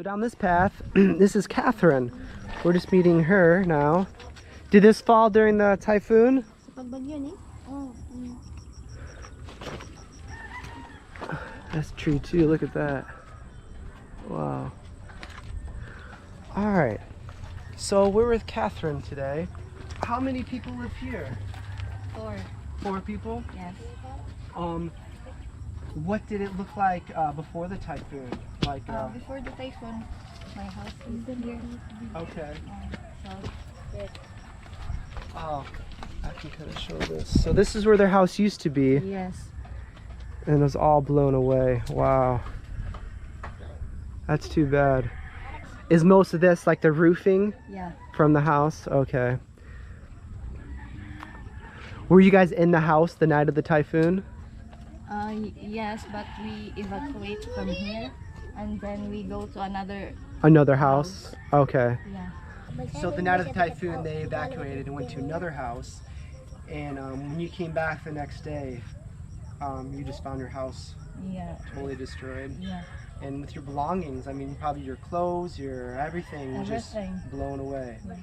So down this path, this is Catherine. We're just meeting her now. Did this fall during the typhoon? That's tree too, look at that. Wow. Alright, so we're with Catherine today. How many people live here? 4. 4 people? Yes. What did it look like before the typhoon? Like before the typhoon, my house is here. Okay. So Oh, I can kind of show this. So this is where their house used to be. yes. And it was all blown away. Wow. That's too bad. Is most of this like the roofing Yeah. from the house? Okay. Were you guys in the house the night of the typhoon? Yes, but we evacuate from here, and then we go to Another house? Okay. Yeah. So the night of the typhoon, they evacuated and went to another house. And when you came back the next day, you just found your house Yeah. totally destroyed. Yeah. And with your belongings, I mean, probably your clothes, your everything was just Everything. blown away. Yeah.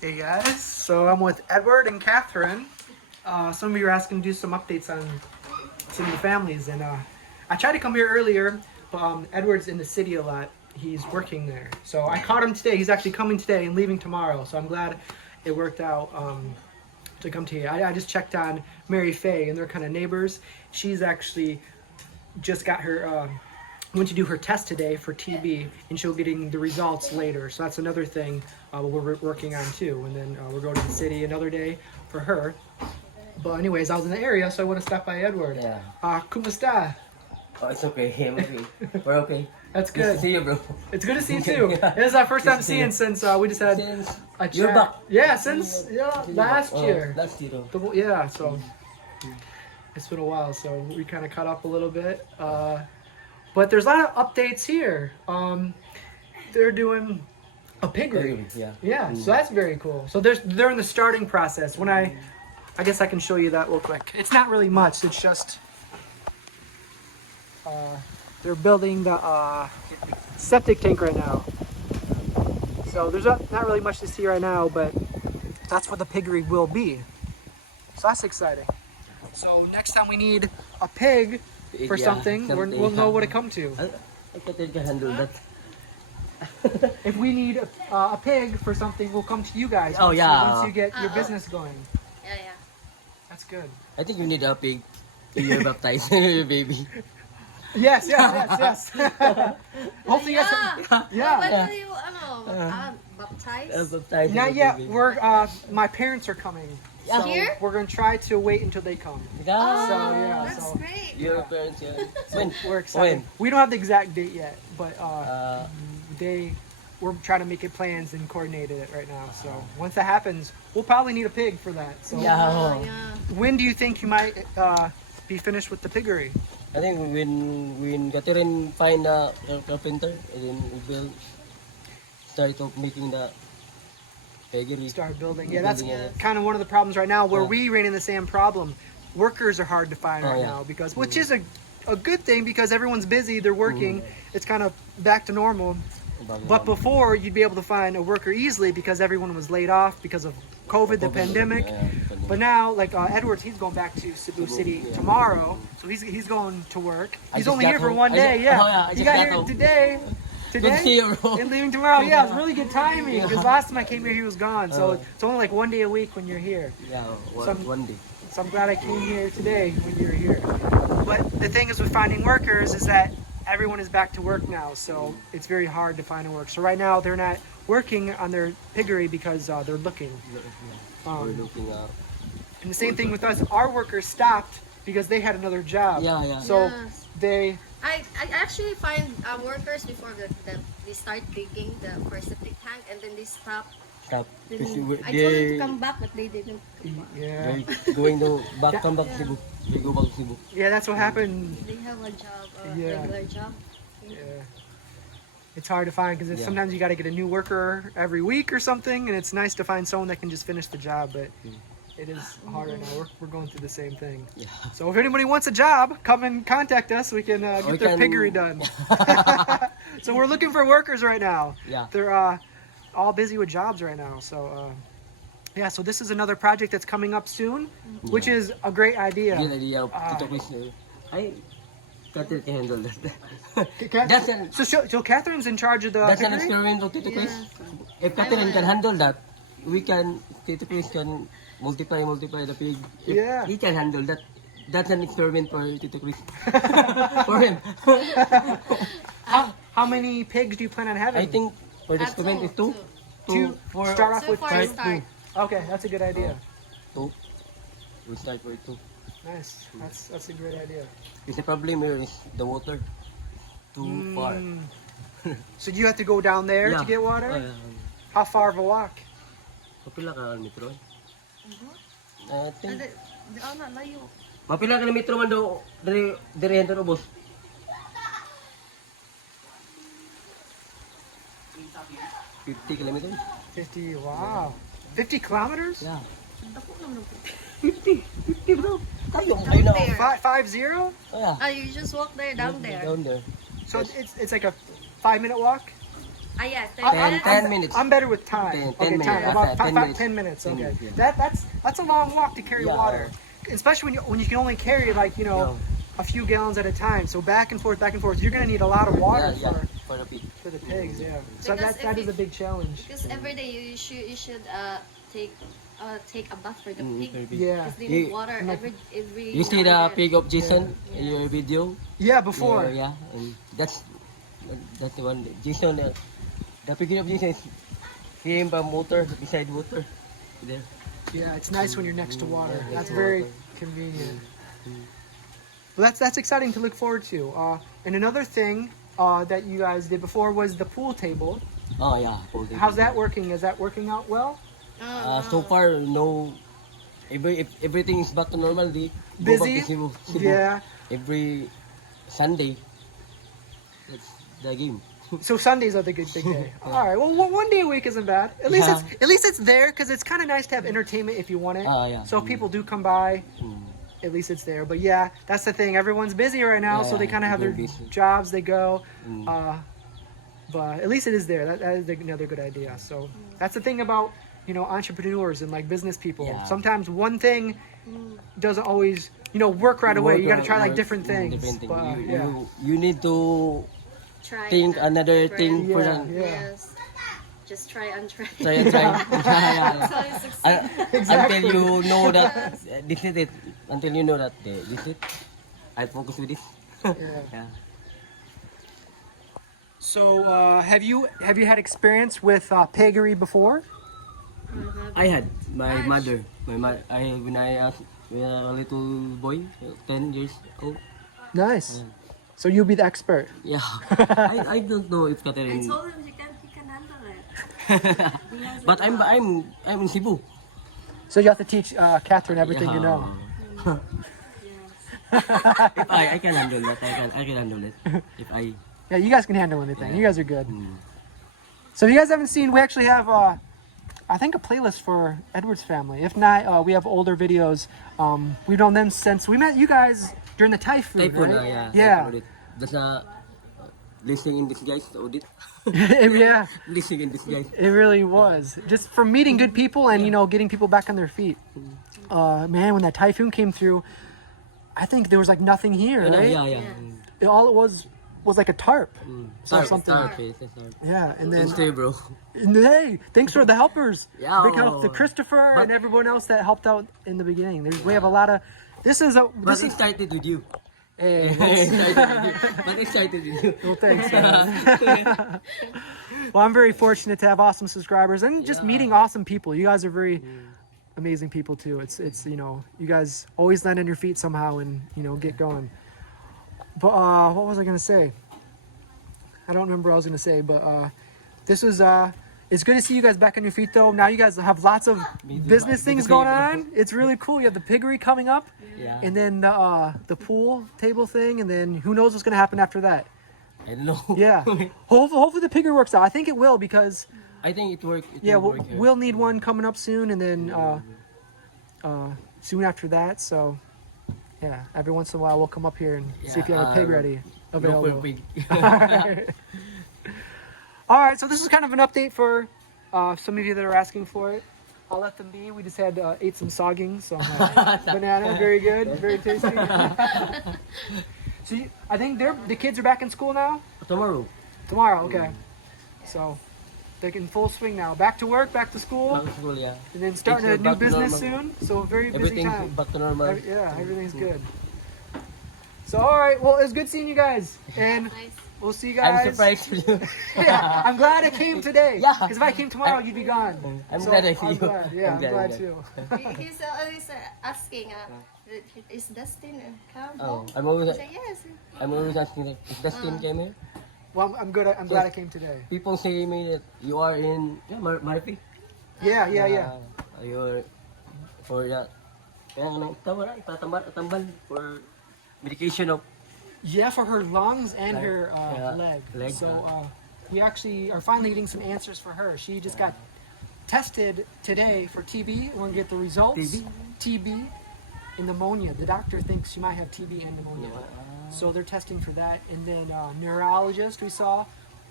Hey guys, so I'm with Edward and Catherine. Some of you are asking to do some updates on some of the families, and I tried to come here earlier, but Edward's in the city a lot. He's working there, so I caught him today. He's actually coming today and leaving tomorrow, so I'm glad it worked out to come to here. I just checked on Mary Faye, and they're kind of neighbors. She's actually just got her went to do her test today for TB, and she'll be getting the results later. So that's another thing we're working on too. And then we're going to the city another day for her. But anyways, I was in the area, so I want to stop by Edward. Yeah. Kumusta? Oh, it's okay. I'm okay. We're okay. That's Good good. to see you, bro. It's good to see you too. Yeah. This is our first Good time to see seeing you. since we just had Since a chat. you're back. Yeah, since last Oh, year. Last year. Yeah, so it's been a while, so we kind of caught up a little bit. But there's a lot of updates here. They're doing a piggery. Yeah. Yeah, so that's very cool. So they're in the starting process. When I guess I can show you that real quick. It's not really much. It's just they're building the septic tank right now. So there's not really much to see right now, but that's what the piggery will be. So that's exciting. So next time we need a pig for something, we'll know what to come to. I can handle that. If we need a pig for something, we'll come to you guys. Oh, yeah. Once you get your business going. Yeah, yeah. That's good. I think you need a pig to your baptize baby. Yes. Hopefully, yes. Yeah. When will you, baptize? Baptize Not the yet. baby. My parents are coming. So Here? we're gonna try to wait until they come. Yeah. So yeah. That's So great. Your parents, yeah. so we're excited. When? We don't have the exact date yet, but we're trying to make it plans and coordinate it right now. So once that happens, we'll probably need a pig for that. So Yeah. when do you think you might be finished with the piggery? I think when Catherine find a carpenter, and then we will start of making the piggery. Start building. Yeah, that's Building, kind of one of the problems right now. Where Yeah. we ran into the same problem. Workers are hard to find right yeah. now because, which is a good thing because everyone's busy, they're working. It's kind of back to normal. But before, you'd be able to find a worker easily because everyone was laid off because of COVID, the pandemic. But now, like Edwards, he's going back to Cebu City tomorrow, so he's going to work. He's only here for one day. He got here today. Good to see you, bro. And leaving tomorrow. Yeah, it's really good timing because last time I came here, he was gone. So it's only like one day a week when you're here. Yeah, Some- one day. So I'm glad I came here today when you're here. But the thing is with finding workers is that everyone is back to work now, so it's very hard to find a work. So right now they're not working on their piggery because they're looking. We're looking at. And the same thing with us. Our workers stopped because they had another job. Yeah. So Yes. they I actually find workers before they start digging the first septic tank and then they stop. Stop. Then Because I told them to come back, but they didn't. yeah. they're going to come back to Cebu. They go back to Cebu. Yeah, that's what happened. They have a job, Yeah. regular job. Yeah. It's hard to find because Yeah. sometimes you got to get a new worker every week or something, and it's nice to find someone that can just finish the job, but It is hard right now. We're going through the same thing. Yeah. So if anybody wants a job, come and contact us. We can get their piggery done. So we're looking for workers right now. Yeah. They're all busy with jobs right now. So yeah, so this is another project that's coming up soon, which is a great idea. Good idea. Tito Chris. Catherine can handle that. Catherine, so Catherine's in charge of the That's an piggery? experiment of Tito Chris. Yeah. If Catherine can handle that, we can, Tito Chris can multiply the pig. If Yeah. he can handle that. That's an experiment for Tito Chris. For him. How many pigs do you plan on having? I think for the experiment is two. Two. For Start off So with far, two. start. Okay, that's a good idea. two. We start with two. Nice. That's a great idea. Because the problem here is the water. Too far. So do you have to go down there to get water? How far of a walk? Mapila ka metro? I Ah, think. di na layo. Mapila ka metro man daw dire enter ubos. 50 kilometers? 50. Wow. 50 kilometers? Yeah. Dako naman ang 50 bro. Tayo Down na. there. 5-0? Oh, yeah. Ah, you just walk there, down there. Down there. So it's like a 5-minute walk? Ah, yeah, 10 10 minutes. minutes. I'm better with time. 10 minutes. Time. About 10 minutes. 10 minutes. 10 Okay. minutes, yeah. That's a long walk to carry Yeah. water, especially when you can only carry like a few gallons at a time. So back and forth. You're gonna need a lot of water For the pig. for the pigs. Yeah. So Because that if is a big challenge. Because every day you should take a bath for the pig. Yeah. Because they need You- water every You see the now and then. pig of Jason in your video? Yeah. Before. Yeah, and that's the one. Jason, the pig of Jason is him by water, beside water. There. Yeah. It's nice when you're next to water. Yeah, That's next to very water. convenient. Well, that's exciting to look forward to. And another thing that you guys did before was the pool table. Oh yeah. How's that working? Is that working out well? So far, no. Everything is back to normal. They go Busy? back to Cebu. Yeah. Every Sunday, it's the game. So Sundays are the good big day. All right. Well, one day a week isn't bad. At least it's there because it's kind of nice to have entertainment if you want it. Yeah. So if people do come by, at least it's there. But yeah, that's the thing. Everyone's busy right now, so they kind of have their very busy. jobs. They go. But at least it is there. That is another good idea. So that's the thing about entrepreneurs and like business people. Yeah. Sometimes one thing doesn't always work right away. You got to try like different things. But, yeah. You need to Try think and another try. thing for Yeah, the yeah. Yes. Just try and try. try and try. Yeah. Until you succeed. Until you know that this is it. Until you know that this is it. I'll focus with this. Yeah. So have you had experience with piggery before? I had my mother. When I was a little boy, 10 years old. Nice. So you'll be the expert. Yeah. I don't know if I Catherine. told him he can handle it. But I'm in Cebu. So you have to teach Catherine everything you know. If I can handle that, I can handle it. If I. Yeah, you guys can handle anything. You guys are good. So if you guys haven't seen, we actually have I think a playlist for Edward's family. If not, we have older videos. We've known them since we met you guys during the typhoon. Typhoon, right? yeah. That's a blessing in disguise, audit. Yeah, Blessing in disguise. it really was. Just from meeting good people and getting people back on their feet. Man, when that typhoon came through, I think there was like nothing here, right? Yeah. All it was like a tarp. So something. Tarp. Yeah, and then Stay, bro. and hey, thanks for the helpers. Yeah. Big help to Christopher and everyone else that helped out in the begining. We have a lot of. This is But it started with you. Hey, But it started with you. well, thanks, man. Well, I'm very fortunate to have awesome subscribers and just meeting awesome people. You guys are very amazing people too. It's you guys always land on your feet somehow and get going. But what was I gonna say? I don't remember what I was gonna say. But this was it's good to see you guys back on your feet though. Now you guys have lots of business things going on. It's really cool. You have the piggery coming up. Yeah. And then the pool table thing, and then who knows what's gonna happen after that? I don't know. Yeah. Hopefully the piggery works out. I think it will because I think it worked. we'll need one coming up soon, and then soon after that. So yeah, every once in a while we'll come up here and see if you have a pig ready available. Pig. All right, so this is kind of an update for some of you that are asking for it. I'll let them be. We just ate some sogging, so banana, very good, very tasty. So I think the kids are back in school now. Tomorrow. Tomorrow, okay. So they're in full swing now. Back to work, back to school, Back to school, yeah. and then starting a It's new back to business normal. soon. So a very busy Everything's time. back to normal. Yeah, everything's good. So all right, well, it's good seeing you guys, and Nice. we'll see you guys. I'm surprised with you. Yeah, I'm glad I came today. Yeah. Because if I came tomorrow, you'd be gone. I'm So, glad I see I'm you. glad. Yeah, I'm glad yeah. too. He's always asking, is Dustin come Oh, home? I'm always I say yes. asking that if Dustin came here. Well, I'm good. I'm glad I came today. People say me that you are in Maripi. Yeah, yeah. You're for that. Kaya nga tambal for medication of Yeah, for her lungs and her Yeah, leg. leg, So we actually are finally getting some answers for her. She just got tested today for TB. We're gonna get the results. TB and pneumonia. The doctor thinks she might have TB and pneumonia. So they're testing for that. And then neurologist we saw,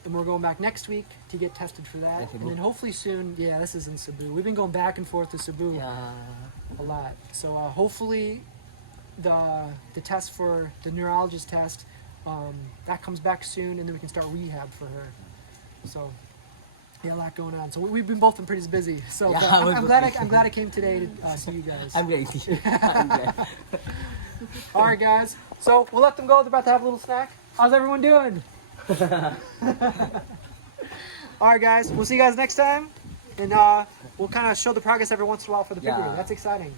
and we're going back next week to get tested for that. At Cebu. And then hopefully soon, yeah, this is in Cebu. We've been going back and forth to Cebu yeah. a lot. So hopefully the test for the neurologist test, that comes back soon, and then we can start rehab for her. So yeah, a lot going on. So we've been both pretty busy. So Yeah, but we're I'm both glad I came today to see you guys. I'm ready. I'm glad. All right, guys. So we'll let them go. They're about to have a little snack. How's everyone doing? All right, guys. We'll see you guys next time, and we'll kind of show the progress every once in a while for the piggery. Yeah. That's exciting.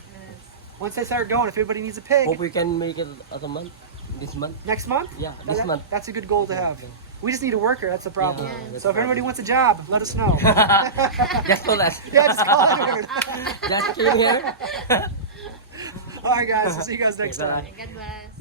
Once they start going, if everybody needs a pig Hope we can make it at a month. This month. next month, Yeah, this month. that's a good goal to have. We just need a worker. That's the problem. Yeah, that's So if the anybody problem. wants a job, let us know. Just call us. Yeah, just call Edward. Just came here. All right, guys. We'll see you guys next time. Bye. God bless.